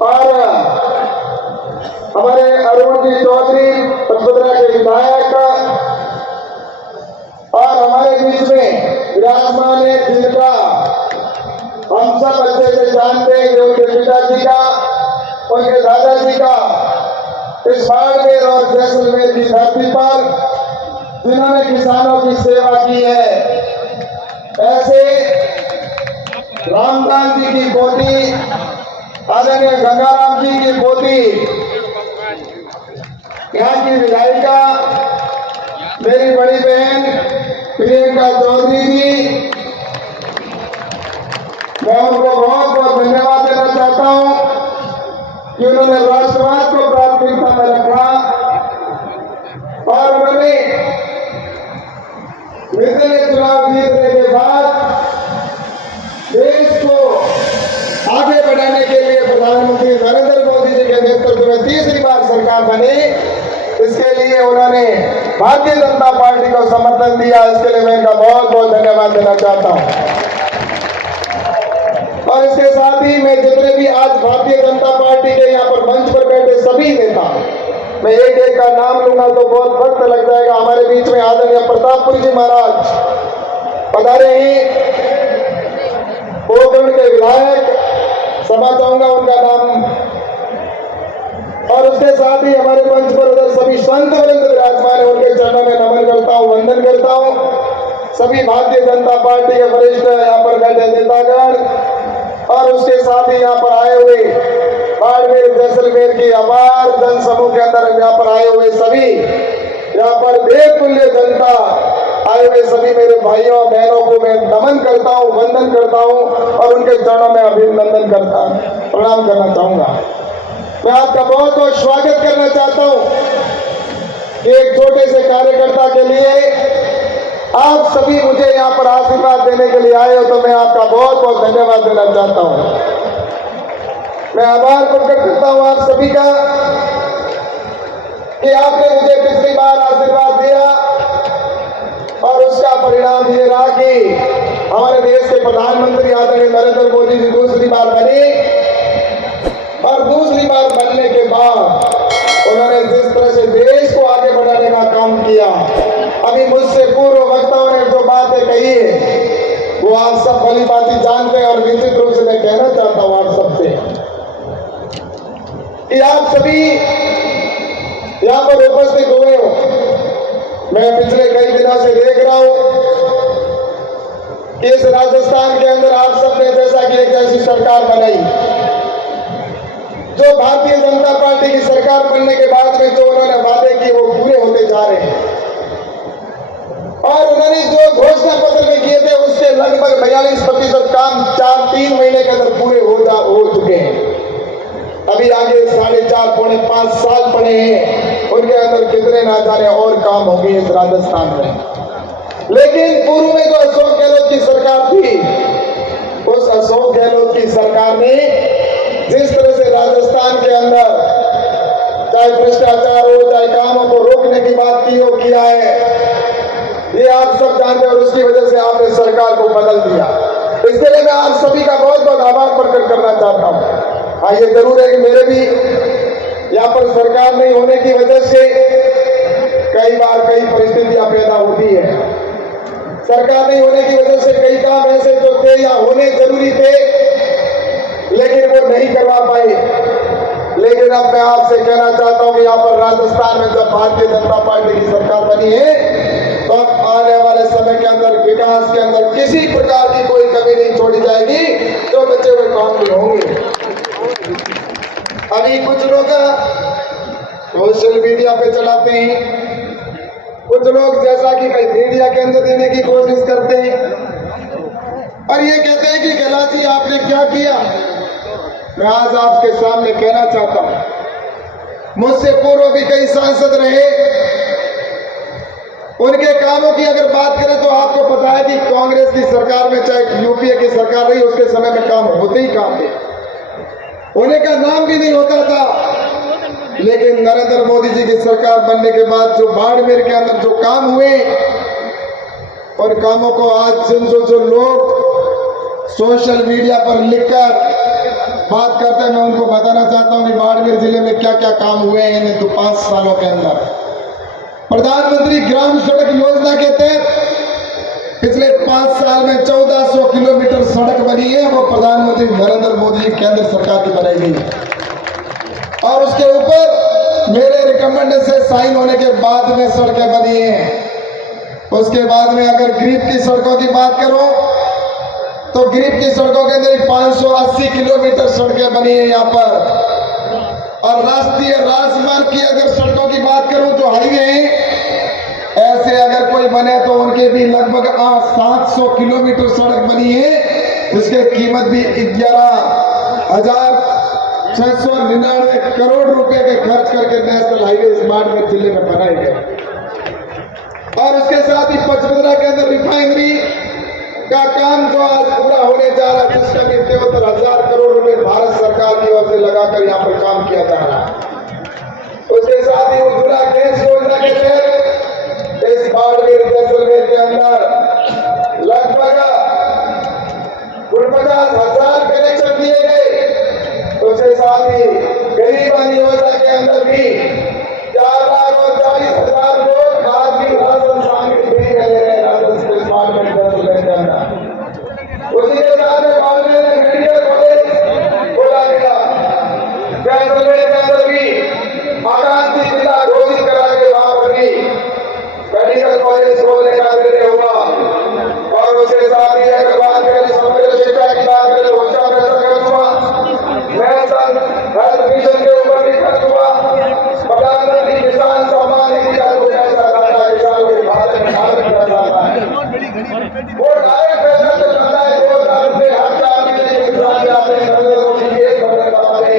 और हमारे अरुण जी चौधरी पचपदरा के विधायक और हमारे बीच में विराजमान है, जिनका हम सब अच्छे से जानते हैं कि उनके पिताजी का, उनके दादाजी का इस बाड़मेर और जैसलमेर की धरती पर जिन्होंने किसानों की सेवा की है, ऐसे रामदास जी की पोती, आदरणीय गंगाराम जी की पोती, यहाँ की विधायिका मेरी बड़ी बहन प्रियंका चौधरी जी, मैं उनको बहुत बहुत धन्यवाद देना चाहता हूं कि उन्होंने राष्ट्रवाद को प्राथमिकता में रखा और उन्होंने निर्दलीय चुनाव जीतने के बाद देश को आगे बढ़ाने के लिए प्रधानमंत्री नरेंद्र मोदी जी के नेतृत्व में तीसरी बार सरकार बनी। इसके लिए उन्होंने भारतीय जनता पार्टी को समर्थन दिया। इसके लिए मैं इनका बहुत बहुत धन्यवाद देना चाहता हूं। और इसके साथ ही मैं जितने भी आज भारतीय जनता पार्टी के यहाँ पर मंच पर बैठे सभी नेता, मैं एक एक का नाम लूंगा तो बहुत वक्त लग जाएगा। हमारे बीच में आदरणीय प्रतापपुर जी महाराज पधारे हैं, पोखरण के विधायक, सभा चाहूंगा उनका नाम। और उसके साथ ही हमारे मंच पर उधर सभी संत वृंद विराजमान है, उनके चरणों में नमन करता हूं, वंदन करता हूं। सभी भारतीय जनता पार्टी के वरिष्ठ यहाँ पर बैठे नेतागण और उसके साथ ही यहाँ पर आए हुए बाड़मेर जैसलमेर की अपार जन समूह के अंदर यहाँ पर आए हुए सभी, यहाँ पर देवतुल्य जनता आए हुए सभी मेरे भाइयों बहनों को मैं नमन करता हूँ, वंदन करता हूँ और उनके चरणों में अभिनंदन करता प्रणाम करना चाहूंगा। मैं आपका बहुत बहुत स्वागत करना चाहता हूँ कि एक छोटे से कार्यकर्ता के लिए आप सभी मुझे यहाँ पर आशीर्वाद देने के लिए आए हो, तो मैं आपका बहुत बहुत धन्यवाद देना चाहता हूँ। मैं आभार प्रकट करता हूँ आप सभी का कि आपने मुझे पिछली बार आशीर्वाद दिया और उसका परिणाम ये रहा कि हमारे देश के प्रधानमंत्री आदरणीय नरेंद्र मोदी जी दूसरी बार बने और दूसरी बार बनने के बाद उन्होंने जिस तरह से देश को आगे बढ़ाने का काम किया, अभी मुझसे पूर्व वक्ताओं ने जो बातें कही है वो आप सब भली भांति जानते हैं। और निश्चित रूप से मैं कहना चाहता हूं आप सबसे कि आप सभी यहाँ पर उपस्थित हुए हो। मैं पिछले कई दिनों से देख रहा हूं कि इस राजस्थान के अंदर आप सबने जैसा कि एक ऐसी सरकार बनाई जो भारतीय जनता पार्टी की सरकार बनने के बाद में जो उन्होंने वादे किए वो पूरे होते जा रहे हैं और उन्होंने जो घोषणा पत्र में किए थे उसके लगभग 42% काम 3 महीने के अंदर पूरे हो चुके हैं। अभी आगे 4.5 पौने 5 साल पड़े हैं, उनके अंदर कितने ना जाने और काम होंगे इस राजस्थान में। लेकिन पूर्व में जो अशोक गहलोत की सरकार थी, उस अशोक गहलोत की सरकार ने जिस तरह से राजस्थान के अंदर चाहे भ्रष्टाचार हो, चाहे कामों को रोकने की बात की हो, किया है, ये आप सब जानते हैं और उसकी वजह से आपने सरकार को बदल दिया। इसके लिए मैं आप सभी का बहुत बहुत आभार प्रकट करना चाहता हूँ। हाँ, ये जरूर है कि मेरे भी यहाँ पर सरकार नहीं होने की वजह से कई बार कई परिस्थितियां पैदा होती है। सरकार नहीं होने की वजह से कई काम ऐसे जो थे या होने जरूरी थे लेकिन वो नहीं करवा पाए। लेकिन अब मैं आपसे कहना चाहता हूं कि यहाँ पर राजस्थान में जब भारतीय जनता पार्टी की सरकार बनी है तो अब आने वाले समय के अंदर विकास के अंदर किसी प्रकार की कोई कमी नहीं छोड़ी जाएगी, जो बचे हुए काम भी होंगे। अभी कुछ लोग सोशल मीडिया पे चलाते हैं, कुछ लोग जैसा कि कई मीडिया के अंदर देने की कोशिश करते हैं और ये कहते हैं कि गहलोत जी आपने क्या किया। मैं आज आपके सामने कहना चाहता हूं, मुझसे पूर्व भी कई सांसद रहे, उनके कामों की अगर बात करें तो आपको पता है कि कांग्रेस की सरकार में चाहे यूपीए की सरकार रही, उसके समय में काम होते ही काम थे, होने का नाम भी नहीं होता था। लेकिन नरेंद्र मोदी जी की सरकार बनने के बाद जो बाड़मेर के अंदर जो काम हुए, और कामों को आज जो लोग सोशल मीडिया पर लिखकर बात करते हैं मैं उनको बताना चाहता हूं कि बाड़मेर जिले में क्या क्या काम हुए हैं इन 5 सालों के अंदर। प्रधानमंत्री ग्राम सड़क योजना के तहत पिछले 5 साल में 1400 किलोमीटर सड़क बनी है, वो प्रधानमंत्री नरेंद्र मोदी केंद्र सरकार की बनाई गई है। और उसके ऊपर मेरे रिकमेंडेशन से साइन होने के बाद में सड़कें बनी हैं। उसके बाद में अगर गरीब की सड़कों की बात करूं तो गरीब की सड़कों के अंदर 580 किलोमीटर सड़कें बनी है यहाँ पर। और राष्ट्रीय राजमार्ग की अगर सड़कों की बात करूं तो हाईवे ऐसे अगर कोई बने तो उनके भी लगभग 700 किलोमीटर सड़क बनी है, जिसकी कीमत भी 11,699 करोड़ रुपए के खर्च करके नेशनल हाईवे बाड़मेर जिले में बनाए गए। और उसके साथ ही पचपदरा के अंदर रिफाइनरी का काम जो आज पूरा होने जा रहा है, जिसका भी 73,000 करोड़ रुपए भारत सरकार की ओर से लगाकर यहाँ पर काम किया जा रहा है। उसके साथ ही उज्ज्वला गैस योजना के तहत इस बाड़मेर जैसलमेर के अंदर लगभग 49,000 कनेक्शन दिए गए। उसके साथ ही गरीबानी योजना के अंदर भी 4,40,000 लोग आज भी राशन सामग्री फ्री ले रहे हैं राजस्थान के बाड़मेर जैसलमेर के अंदर। उसी के साथ में बाड़मेर में मेडिकल कॉलेज खोला गया। जैसलमेर के अंदर भी आकांक्षी जिला घोषित करा के वहां पर भी मेडिकल कॉलेज खोलने का निर्णय हुआ। और उसके साथ ही अगर बात करें समग्र शिक्षा की बात करें तो उसका पैसा खर्च हुआ। नेशनल हेल्थ मिशन के ऊपर भी खर्च हुआ। प्रधानमंत्री किसान सम्मान निधि का जो पैसा खाता है किसानों के खाते में डाल दिया जाता है, वो डायरेक्ट पैसा जो जाता है 2,000 रुपये हर 4 महीने के हिसाब से आपने नरेंद्र मोदी के बजट बनाने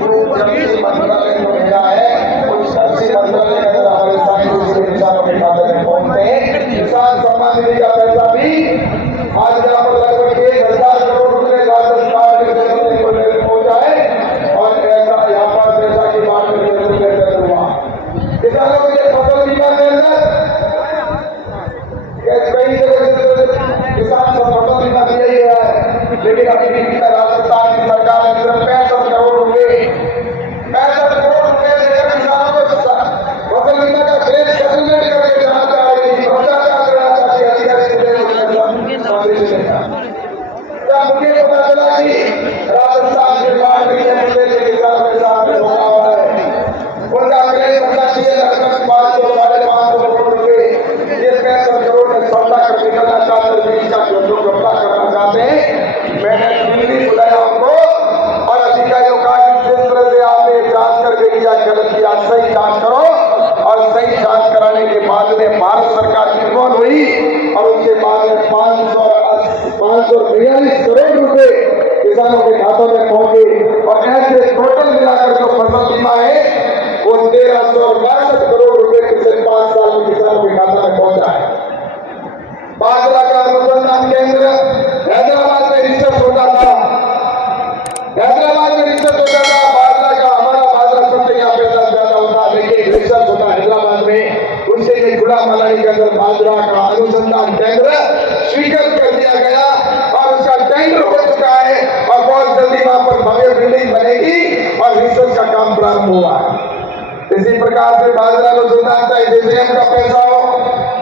जो कृषि मंत्रालय को भेजा है, उस कृषि मंत्रालय के अंदर हमारे सारे किसानों के खाते में पहुंचते हैं। किसान सम्मान निधि का पैसा भी आज यहाँ पर लगभग 1,000 करोड़ रुपए राजस्थान के जैसलमेर को पहुंचा है। और ऐसा यहाँ पर जैसा की बात हुआ किसानों के फसल बीमा के अंदर कई जगह किसान फसल बीमा दिया ही है, लेकिन अभी भी राजस्थान की सरकार ने सिर्फ 65 करोड़ रुपए देकर किसानों को फसल बीमा का क्लेम सेटलमेंट करके देना चाह रही थी, भ्रष्टाचार करना चाहती क्या मुझे पता चला कि राजस्थान के बाड़मेर के किसानों के साथ में होना हुआ है, उनका क्लेम करना चाहिए लगभग 500-550 करोड़ रुपए। ये 65 करोड़ में सौदा कर निकलना चाहते हैं, इसका जो कब्जा करना चाहते हैं। मैंने दिल्ली बुलाया उनको और अधिकारियों का जिस तरह से आपने जांच करके किया गलत किया, सही जांच करो। और सही जांच कराने के बाद में भारत सरकार इन्वॉल्व हुई और उसके बाद में 543 करोड़ रुपए किसानों के खातों में पहुंचे। और ऐसे टोटल मिलाकर जो फसल बीमा है वो 1,362 करोड़ रुपए पिछले 5 साल में किसानों के खातों में पहुंचा है। बाजरा का अनुसंधान केंद्र हैदराबाद में रिसर्च होता था, बाजरा का हमारा बाजरा सबसे यहाँ पैसा ज्यादा होता, लेकिन रिसर्च होता हैदराबाद में। उनसे ये गुलाम मलाई के अंदर बाजरा का अनुसंधान केंद्र स्वीकृत कर दिया गया और उसका टेंडर हो चुका है और बहुत जल्दी वहां पर भव्य बिल्डिंग बनेगी और रिसर्च का काम प्रारंभ हुआ। इसी प्रकार से बाजरा अनुसंधान का DCM का पैसा हो,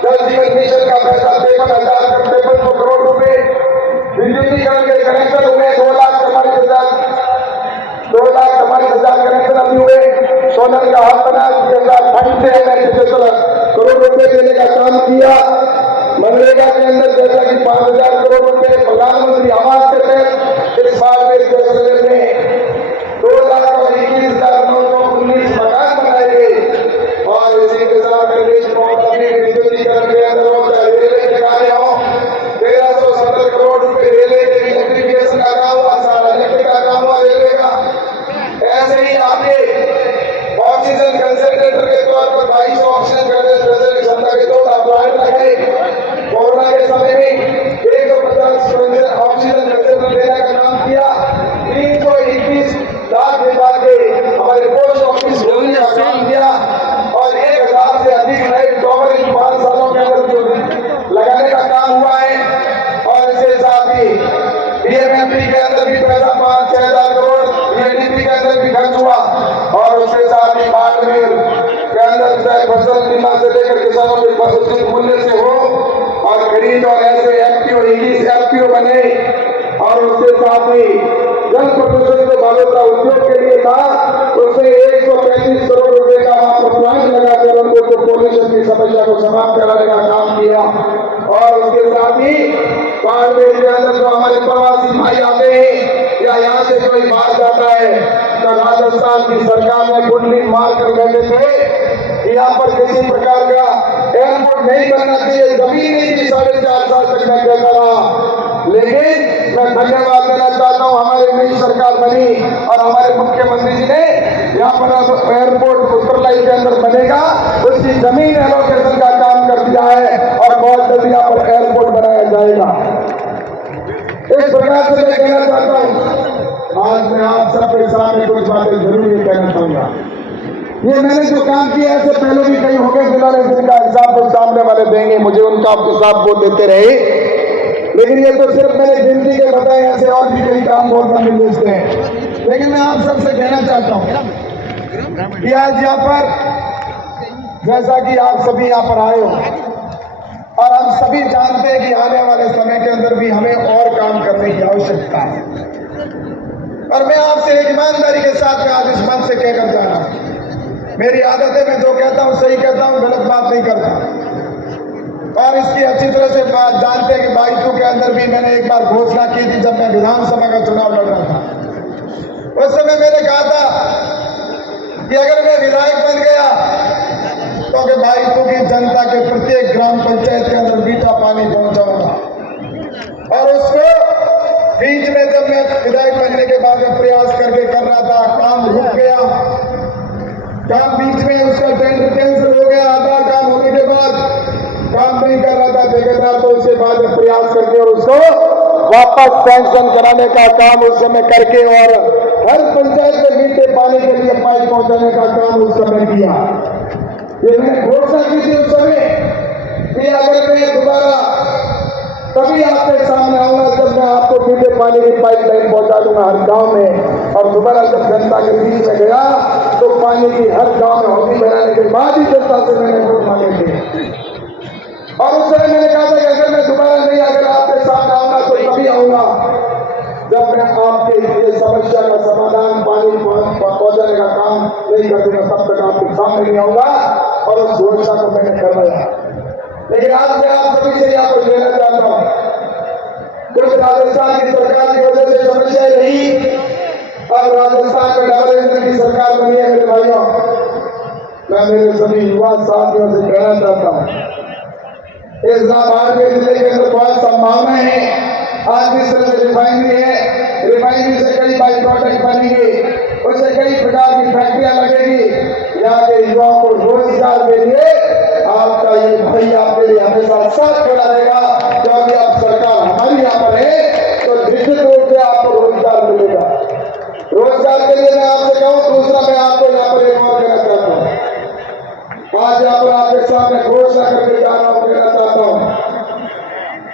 जल जीवन मिशन का पैसा 53,000 करोड़ रुपए, विद्युतीकरण के कनेक्शन हुए 2,48,000 कनेक्शन अभी हुए। सोलर का हब बना, उसके साथ फंड से 75 करोड़ रुपए देने का काम किया। मनरेगा के अंदर जैसा कि 5,000 करोड़ रुपए प्रधानमंत्री आवास के तहत इस साल में जैसलमेर में 2,21,919 मकान बनाए गए। और इसी के साथ विद्युतीकरण के अंदर हो चाहे रेलवे के कार्य हो, 1,370 करोड़ रुपए रेलवे के इलेक्ट्रिफिकेशन का काम हुआ, सारा इलेक्ट्रिक का काम हुआ रेलवे का। ऐसे ही आगे ऑक्सीजन कंसेंट्रेटर के तौर पर 22 ऑक्सीजन कंसेंट्रेटर की क्षमता के 2 प्लांट लगाए। कोरोना के समय में 150 ऑक्सीजन कंसेंट्रेटर देने का काम किया। बाड़मेर के अंदर चाहे फसल बीमा से लेकर किसानों के उचित मूल्य से हो और खरीद और ऐसे एफपीओ 21 एफपीओ बने और उसके साथ ही जल प्रदूषण से बढ़ोतरा उद्योग के लिए था। उसने 135 करोड़ रुपए का वहां पर प्लांट लगाकर उनको जो पोल्यूशन की समस्या को समाप्त कराने का काम किया। और उसके साथ ही बाड़मेर के अंदर जो हमारे प्रवासी भाई आते हैं या यहाँ से कोई बाहर जाता है तो राजस्थान की सरकार ने कुंडली मार कर बैठे थे यहाँ पर किसी प्रकार का एयरपोर्ट नहीं बनना चाहिए, जमीन नहीं थी 4.5 साल तक मैं कहता रहा। लेकिन मैं धन्यवाद देना चाहता हूँ, हमारी नई सरकार बनी और हमारे मुख्यमंत्री जी ने यहाँ पर अब एयरपोर्ट उत्तरलाई के अंदर बनेगा, उसकी जमीन एलोकेशन का काम कर दिया है और बहुत जल्दी यहाँ पर एयरपोर्ट बनाया जाएगा। इस प्रकार से मैं कहना चाहता हूँ, आज मैं आप सबके सामने कुछ बातें जरूर ये कहना चाहूंगा। ये मैंने जो काम किया है इससे पहले भी कई हो गए, जिन्होंने जिनका हिसाब तो सामने वाले देंगे, मुझे उनका हिसाब वो देते रहे, लेकिन ये तो सिर्फ मैंने गिनती के बताए, ऐसे और भी कई काम बहुत लंबे लिस्ट हैं। लेकिन मैं आप सबसे कहना चाहता हूँ कि आज यहाँ पर जैसा कि आप सभी यहाँ पर आए हो और हम सभी जानते हैं कि आने वाले समय के अंदर भी हमें और काम करने की आवश्यकता है। और मैं आपसे एक ईमानदारी के साथ में आज इस मंच से कहकर जा रहा हूं, मेरी आदत है मैं जो कहता हूं सही कहता हूं, गलत बात नहीं करता। और इसकी अच्छी तरह से जानते हैं कि 22 के अंदर भी मैंने एक बार घोषणा की थी जब मैं विधानसभा का चुनाव लड़ रहा था। उस समय मैंने कहा था कि अगर मैं विधायक बन गया तो 22 की जनता के प्रत्येक ग्राम पंचायत के अंदर मीठा पानी पहुंचाऊंगा। और उसको बीच में जब मैं विधायक बनने के बाद में प्रयास करके कर रहा था, काम रुक गया, काम बीच में उसका टेंडर कैंसिल हो गया, आधा काम होने के बाद काम नहीं कर रहा था ठेकेदार, तो उसके बाद में प्रयास करके और उसको वापस सैंक्शन कराने का काम उस समय करके और हर पंचायत में मीठे पानी के लिए पाइप पहुंचाने का काम उस समय किया। ये मैंने घोषणा की थी उस समय कि अगर मैं दोबारा तभी आपके सामने आऊंगा जब मैं आपको मीठे पानी की पाइपलाइन पहुंचा दूंगा हर गांव में। और दोबारा जब जनता के बीच में गया तो पानी की हर गांव में होदी बनाने के बाद ही जनता से मैंने वोट मांगे थे। और उस समय मैंने कहा था कि अगर मैं दोबारा नहीं अगर आपके सामने आऊंगा तो तभी आऊंगा जब मैं आपके ये समस्या का समाधान पानी पहुंचाने का काम नहीं कर दूंगा, तब तक आपके सामने नहीं आऊंगा। और उस घोषणा को मैंने कर रहा। लेकिन आज मैं आप सभी से यहाँ पर कहना चाहता हूँ, कुछ राजस्थान की सरकार की वजह से समस्याएं रही और राजस्थान में डबल इंजन की सरकार बनी है। मेरे भाइयों, मैं मेरे सभी युवा साथियों से कहना चाहता हूँ, इस बाड़मेर जिले के अंदर बहुत संभावनाएं हैं। आज जिस तरह से रिफाइनरी है, रिफाइनरी से कई बाई प्रोडक्ट बनेंगे, उससे कई प्रकार की फैक्ट्रियां लगेगी। यहाँ के युवाओं को रोजगार के लिए आपका ये भाई आपके लिए हमेशा साथ खड़ा रहेगा। क्योंकि अब सरकार हमारी यहाँ पर है तो निश्चित रूप से आपको रोजगार मिलेगा। रोजगार के लिए मैं आपसे कहूँ, दूसरा मैं आपको यहाँ पर एक और कहना चाहता हूँ, आज यहाँ पर आपके सामने घोषणा करके जा रहा हूँ, कहना चाहता हूँ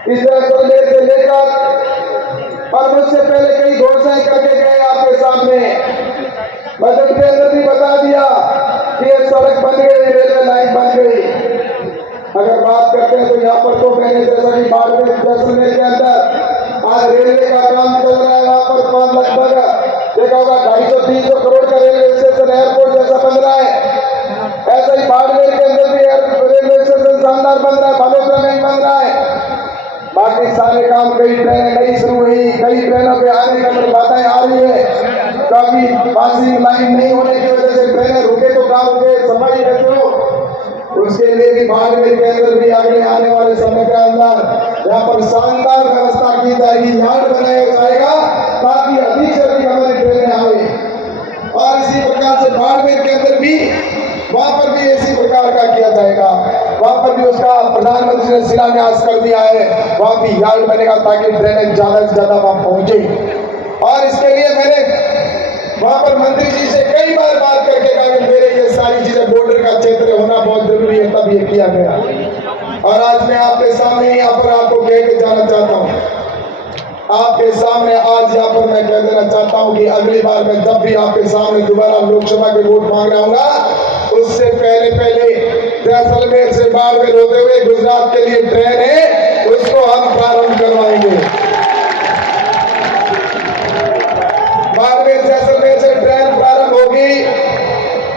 इस सर्वे से लेकर और मुझसे पहले कई घोषणाएं करके गए आपके सामने। बजट के अंदर भी बता दिया कि ये सड़क बन गई, रेलवे लाइन बन गई। अगर बात करते हैं तो यहाँ पर तो मैंने जैसा कि बाड़मेर जैसलमेर के अंदर आज रेलवे का काम चल रहा है, वहां पर लगभग देखा होगा 250-300 करोड़ का रेलवे स्टेशन एयरपोर्ट जैसा बन रहा है। ऐसा ही बाड़मेर के अंदर भी रेलवे स्टेशन शानदार बन रहा है, बालोतरा में बन रहा है। बाकी सारे काम, कई ट्रेनें नई शुरू हुई, कई ट्रेनों पे आने के अंदर बाधाएं आ रही है। कभी पासिंग लाइन नहीं होने की वजह से ट्रेनें रुके तो काम रुके, सफाई है तो उसके लिए भी बाड़मेर के अंदर भी आगे आने वाले समय के अंदर यहाँ पर शानदार व्यवस्था की जाएगी, यार्ड बनाया जाएगा ताकि अधिक से अधिक हमारी ट्रेनें आए। और इसी प्रकार से बाड़मेर के अंदर भी वहां पर भी इसी प्रकार का किया जाएगा। वहां पर भी उसका प्रधानमंत्री ने शिलान्यास कर दिया है, वहां भी यार्ड बनेगा ताकि ट्रेनें ज्यादा से ज्यादा वहां पहुंचे। और इसके लिए मैंने वहां पर मंत्री जी से कई बार बात करके कहा कि मेरे ये सारी चीजें बॉर्डर का क्षेत्र होना बहुत जरूरी है, तब ये किया गया। और आज मैं आपके सामने यहाँ पर आपको कह के जाना चाहता हूँ, आपके सामने आज यहाँ पर मैं कह देना चाहता हूँ कि अगली बार मैं जब भी आपके सामने दोबारा लोकसभा के वोट मांगने आऊंगा उससे पहले पहले जैसलमेर से बाड़मेर होते हुए गुजरात के लिए ट्रेन है, उसको हम प्रारंभ करवाएंगे। बाड़मेर जैसलमेर से ट्रेन प्रारंभ होगी,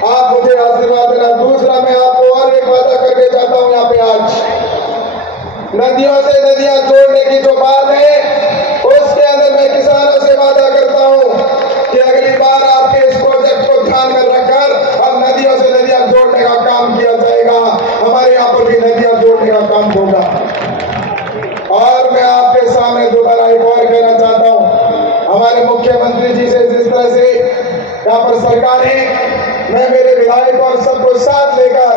आप मुझे आशीर्वाद देना। दूसरा, मैं आपको और एक वादा करके जाता हूं यहाँ पे आज, नदियों से नदियां जोड़ने की जो बात है, उसके अंदर मैं किसानों से वादा करता हूं कि अगली बार आपके इस प्रोजेक्ट को ध्यान में रखकर अब नदियों से नदियां जोड़ने का काम किया जाएगा। हमारे यहाँ पर भी नदियां जोड़ने का काम होगा। और मैं आपके सामने दोबारा एक और कहना चाहता हूं, हमारे मुख्यमंत्री जी से जिस तरह से यहाँ पर सरकार है, मैं मेरे विधायक और सबको साथ लेकर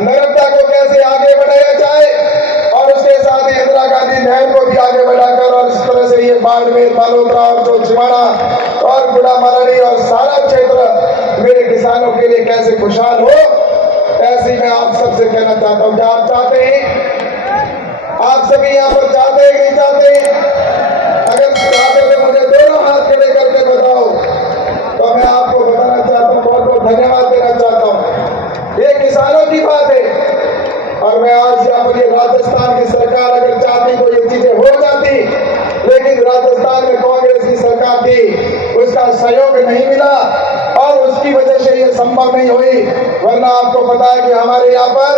नर्मदा को कैसे आगे बढ़ाया जाए और उसके साथ ही इंदिरा गांधी नहर को भी आगे बढ़ाकर और इस तरह से ये बाड़मेर, बालोतरा और जो छिवाड़ा और गुड़ा मराड़ी और सारा क्षेत्र मेरे किसानों के लिए कैसे खुशहाल हो, ऐसे मैं आप सबसे कहना चाहता हूं। क्या आप चाहते हैं? आप सभी यहाँ पर चाहते हैं कि नहीं चाहते? अगर चाहते हो तो मुझे दोनों हाथ खड़े करके बताओ, तो मैं आपको बताना चाहता हूँ, बहुत बहुत धन्यवाद देना चाहता हूँ। ये किसानों की बात है और मैं आज यहाँ पर ये राजस्थान की सरकार अगर चाहती तो ये चीजें हो जाती, लेकिन राजस्थान में कांग्रेस की सरकार थी, उसका सहयोग नहीं मिला और उसकी वजह से ये संभव नहीं हुई। वरना आपको पता है कि हमारे यहाँ पर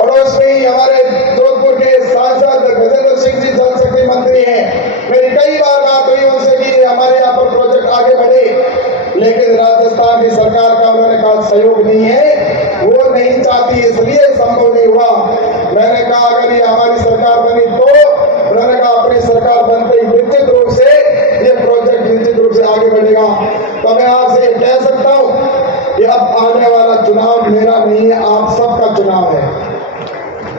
पड़ोस में ही हमारे जोधपुर के सांसद गजेंद्र सिंह जी जल शक्ति मंत्री हैं। मेरी कई बार बात हुई उनसे कि हमारे यहाँ पर प्रोजेक्ट आगे बढ़े, लेकिन राजस्थान की सरकार का उन्होंने कहा सहयोग नहीं है, वो नहीं चाहती, इसलिए संभव नहीं हुआ। मैंने कहा अगर ये हमारी सरकार बनी तो, उन्होंने कहा अपनी सरकार बनते ही निश्चित रूप से ये प्रोजेक्ट निश्चित रूप से आगे बढ़ेगा। तो मैं आपसे ये कह सकता हूं कि अब आने वाला चुनाव मेरा नहीं है, आप सबका चुनाव है।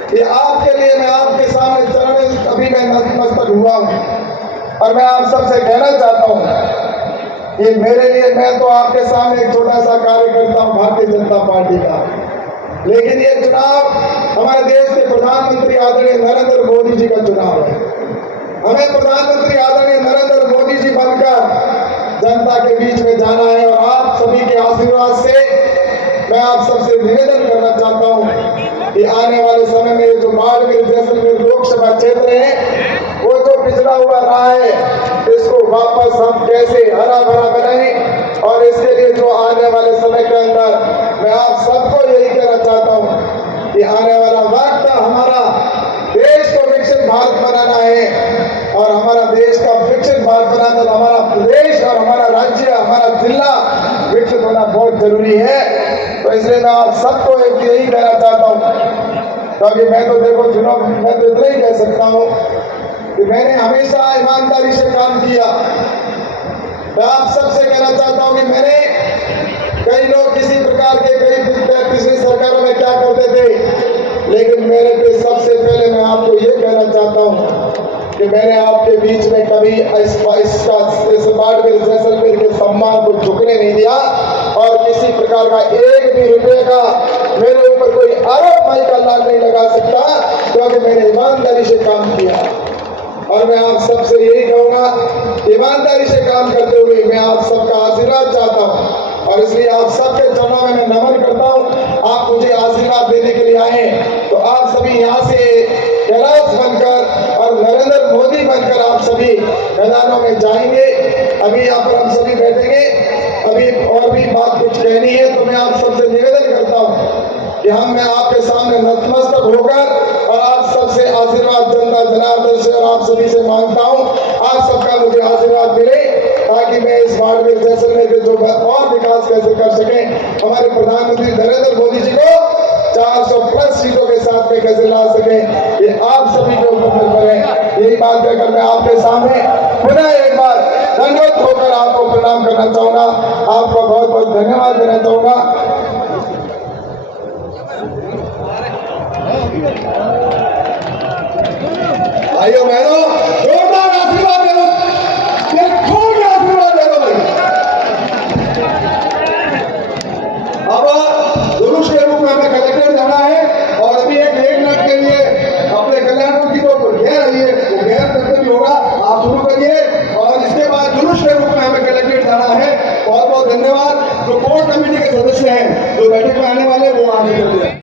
ये आपके लिए, मैं आपके सामने चरण अभी मैं नतमस्तक हुआ हूं और मैं आप सबसे कहना चाहता हूं, ये मेरे लिए, मैं तो आपके सामने एक छोटा सा कार्य करता हूं भारतीय जनता पार्टी का, लेकिन ये चुनाव हमारे देश के प्रधानमंत्री आदरणीय नरेंद्र मोदी जी का चुनाव है। हमें प्रधानमंत्री आदरणीय नरेंद्र मोदी जी बनकर जनता के बीच में जाना है और आप सभी के आशीर्वाद से मैं आप सबसे निवेदन करना चाहता हूं कि आने वाले समय में जो बाड़मेर जैसलमेर लोकसभा क्षेत्र है, वो जो पिछड़ा हुआ रहा है, इसको वापस हम कैसे हरा भरा बनाएं और इसके लिए जो आने वाले समय के अंदर मैं आप सबको यही कहना चाहता हूं कि आने वाला वक्त हमारा देश को विकसित भारत बनाना है और हमारा देश का विकसित भारत बनाना, तो हमारा प्रदेश और हमारा राज्य, हमारा जिला विकसित होना बहुत जरूरी है। तो इसलिए मैं आप सबको एक यही कहना चाहता हूं, क्योंकि मैं तो देखो चुनाव, मैं तो इतना ही कह सकता हूं कि मैंने हमेशा ईमानदारी से काम किया। मैं आप सबसे कहना चाहता हूं कि मैंने, कई लोग किसी प्रकार के कई पिछली सरकारों में क्या करते थे, लेकिन मेरे पे सबसे पहले मैं आपको ये कहना चाहता हूं कि मैंने आपके बीच में कभी इस बाड़मेर जैसलमेर के सम्मान को झुकने नहीं दिया और किसी प्रकार का एक भी रुपये का मेरे ऊपर कोई आरोप भाई का लाल नहीं लगा सकता, क्योंकि मैंने ईमानदारी से काम किया। और मैं आप सबसे यही कहूंगा, ईमानदारी से काम करते हुए मैं आप सबका आशीर्वाद चाहता हूं और इसलिए आप सबके चरणों में मैं नमन करता हूं। आप मुझे आशीर्वाद देने के लिए आए, तो आप सभी यहाँ से कैलाश बनकर और नरेंद्र मोदी बनकर आप सभी मैदानों में जाएंगे। अभी यहाँ पर हम सभी बैठेंगे, अभी और भी बात कुछ कहनी है, तो मैं आप सबसे निवेदन करता हूँ कि मैं आपके सामने नतमस्तक होकर और आप सबसे आशीर्वाद जनता जनार्दन से और आप सभी से मांगता हूँ, आप सबका मुझे आशीर्वाद मिले ताकि मैं इस बाड़मेर जैसलमेर के जो और विकास कैसे कर सके, हमारे प्रधानमंत्री नरेंद्र मोदी जी को 400+ सीटों के साथ में कैसे ला सके, ये आप सभी के ऊपर निर्भर है। यही बात कहकर मैं आपके सामने पुनः एक बार दंडवत होकर आपको प्रणाम करना चाहूंगा, आपको बहुत बहुत धन्यवाद देना चाहूंगा। भाइयों बहनों, जोरदार आशीर्वाद दे दो, खूब आशीर्वाद दे दो भाई। अब जुलूस के रूप में हमें कलेक्टर जाना है और अभी एक 1 मिनट के लिए अपने कल्याणपुर की जो घेर रही है, वो घेर करके भी होगा, आप शुरू करिए और इसके बाद जुलूस के रूप में हमें कलेक्टर जाना है। बहुत बहुत धन्यवाद। जो कोर कमेटी के सदस्य हैं जो बैठक में आने वाले वो आगे चले जाए।